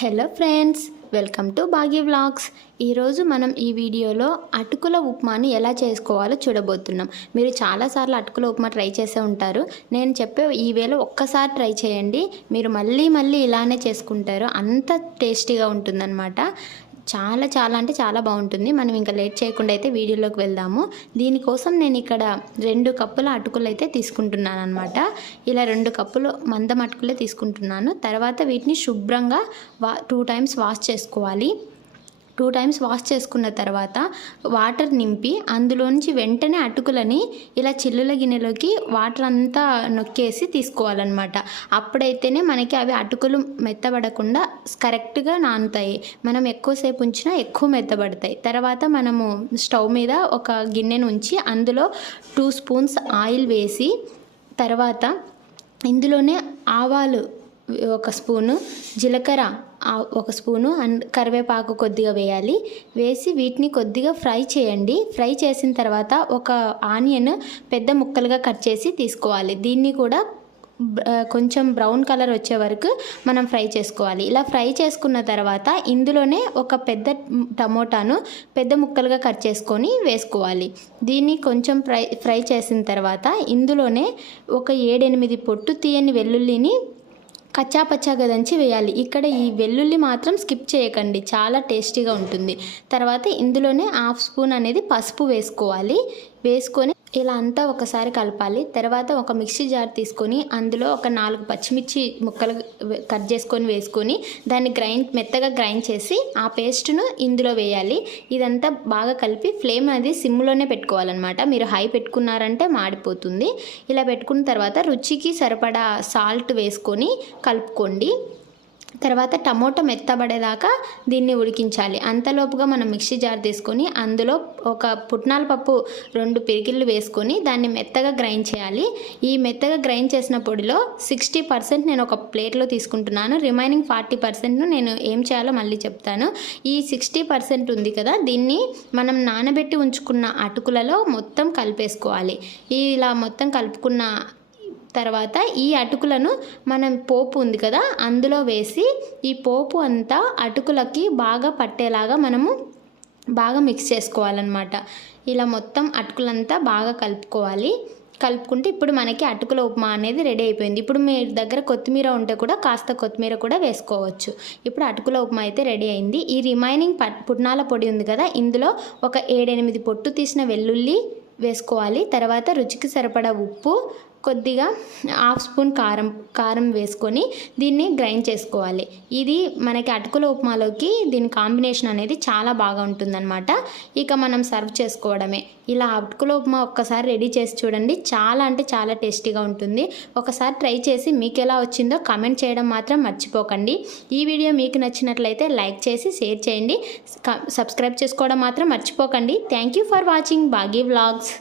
Hello friends, welcome to Bhagya vlogs. ఈరోజు మనం ఈ వీడియోలో అటుకుల ఉప్మాని ఎలా చేసుకోవాలో చూడబోతున్నాం. మీరు చాలాసార్లు అటుకుల ఉప్మా ట్రై చేసే ఉంటారు. నేను చెప్పే ఈ వేలో ఒక్కసారి ట్రై చేయండి, మీరు మళ్ళీ మళ్ళీ ఇలానే చేసుకుంటారు. అంత టేస్టీగా ఉంటుందన్నమాట. చాలా అంటే చాలా బాగుంటుంది. మనం ఇంకా లేట్ చేయకుండా అయితే వీడియోలోకి వెళ్దాము. దీనికోసం నేను ఇక్కడ 2 కప్పుల అటుకులు అయితే తీసుకుంటున్నాను అనమాట. ఇలా 2 కప్పులు మందం అటుకులే తీసుకుంటున్నాను. తర్వాత వీటిని శుభ్రంగా 2 టైమ్స్ వాష్ చేసుకోవాలి. 2 టైమ్స్ వాష్ చేసుకున్న తర్వాత వాటర్ నింపి అందులోంచి వెంటనే అటుకులని ఇలా చిల్లుల గిన్నెలోకి వాటర్ అంతా నొక్కేసి తీసుకోవాలన్నమాట. అప్పుడైతేనే మనకి అవి అటుకులు మెత్తబడకుండా కరెక్ట్గా నానుతాయి. మనం ఎక్కువసేపు ఉంచినా ఎక్కువ మెత్తబడతాయి. తర్వాత మనము స్టవ్ మీద ఒక గిన్నెను ఉంచి అందులో 2 స్పూన్స్ ఆయిల్ వేసి, తర్వాత ఇందులోనే ఆవాలు 1 స్పూను, జీలకర్ర 1 స్పూను అండ్ కరివేపాకు కొద్దిగా వేయాలి. వేసి వీటిని కొద్దిగా ఫ్రై చేయండి. ఫ్రై చేసిన తర్వాత ఒక ఆనియన్ పెద్ద ముక్కలుగా కట్ చేసి తీసుకోవాలి. దీన్ని కూడా కొంచెం బ్రౌన్ కలర్ వచ్చే వరకు మనం ఫ్రై చేసుకోవాలి. ఇలా ఫ్రై చేసుకున్న తర్వాత ఇందులోనే ఒక పెద్ద టమోటాను పెద్ద ముక్కలుగా కట్ చేసుకొని వేసుకోవాలి. దీన్ని కొంచెం ఫ్రై చేసిన తర్వాత ఇందులోనే ఒక 7-8 పొట్టు తీయని వెల్లుల్లిని కచ్చాపచ్చాగా దంచి వేయాలి. ఇక్కడ ఈ వెల్లుల్లి మాత్రం స్కిప్ చేయకండి, చాలా టేస్టీగా ఉంటుంది. తర్వాత ఇందులోనే 1/2 స్పూన్ అనేది పసుపు వేసుకోవాలి. వేసుకొని ఇలా అంతా ఒకసారి కలపాలి. తర్వాత ఒక మిక్సీ జార్ తీసుకొని అందులో ఒక 4 పచ్చిమిర్చి ముక్కలు కట్ చేసుకొని వేసుకొని దాన్ని మెత్తగా గ్రైండ్ చేసి ఆ పేస్ట్ను ఇందులో వేయాలి. ఇదంతా బాగా కలిపి ఫ్లేమ్ అది సిమ్లోనే పెట్టుకోవాలన్నమాట. మీరు హై పెట్టుకున్నారంటే మాడిపోతుంది. ఇలా పెట్టుకున్న తర్వాత రుచికి సరిపడా సాల్ట్ వేసుకొని కలుపుకోండి. తర్వాత టమోటా మెత్తబడేదాకా దీన్ని ఉడికించాలి. అంతలోపుగా మనం మిక్సీ జార్ తీసుకొని అందులో ఒక పుట్నాల పప్పు 2 పిరికిళ్ళు వేసుకొని దాన్ని మెత్తగా గ్రైండ్ చేయాలి. ఈ మెత్తగా గ్రైండ్ చేసిన పొడిలో 60% నేను ఒక ప్లేట్లో తీసుకుంటున్నాను. రిమైనింగ్ 40% నేను ఏం చేయాలో మళ్ళీ చెప్తాను. ఈ 60% ఉంది కదా, దీన్ని మనం నానబెట్టి ఉంచుకున్న అటుకులలో మొత్తం కలిపేసుకోవాలి. ఇలా మొత్తం కలుపుకున్న తర్వాత ఈ అటుకులను మనం పోపు ఉంది కదా అందులో వేసి ఈ పోపు అంతా అటుకులకి బాగా పట్టేలాగా మనము బాగా మిక్స్ చేసుకోవాలన్నమాట. ఇలా మొత్తం అటుకులంతా బాగా కలుపుకుంటే ఇప్పుడు మనకి అటుకుల ఉప్మా అనేది రెడీ అయిపోయింది. ఇప్పుడు మీ దగ్గర కొత్తిమీర ఉంటే కూడా కాస్త కొత్తిమీర కూడా వేసుకోవచ్చు. ఇప్పుడు అటుకుల ఉప్మా అయితే రెడీ అయింది. ఈ రిమైనింగ్ పుట్నాల పొడి ఉంది కదా ఇందులో ఒక 7-8 పొట్టు తీసిన వెల్లుల్లి వేసుకోవాలి. తర్వాత రుచికి సరిపడా ఉప్పు, కొద్దిగా 1/2 స్పూన్ కారం వేసుకొని దీన్ని గ్రైండ్ చేసుకోవాలి. ఇది మనకి అటుకుల ఉప్మాలోకి దీని కాంబినేషన్ అనేది చాలా బాగా ఉంటుందన్నమాట. ఇక మనం సర్వ్ చేసుకోవడమే. ఇలా అటుకుల ఉప్మా ఒక్కసారి రెడీ చేసి చూడండి, చాలా అంటే చాలా టేస్టీగా ఉంటుంది. ఒకసారి ట్రై చేసి మీకు ఎలా వచ్చిందో కామెంట్ చేయడం మాత్రం మర్చిపోకండి. ఈ వీడియో మీకు నచ్చినట్లయితే లైక్ చేసి షేర్ చేయండి. సబ్స్క్రైబ్ చేసుకోవడం మాత్రం మర్చిపోకండి. Thank you for watching Bhagya vlogs.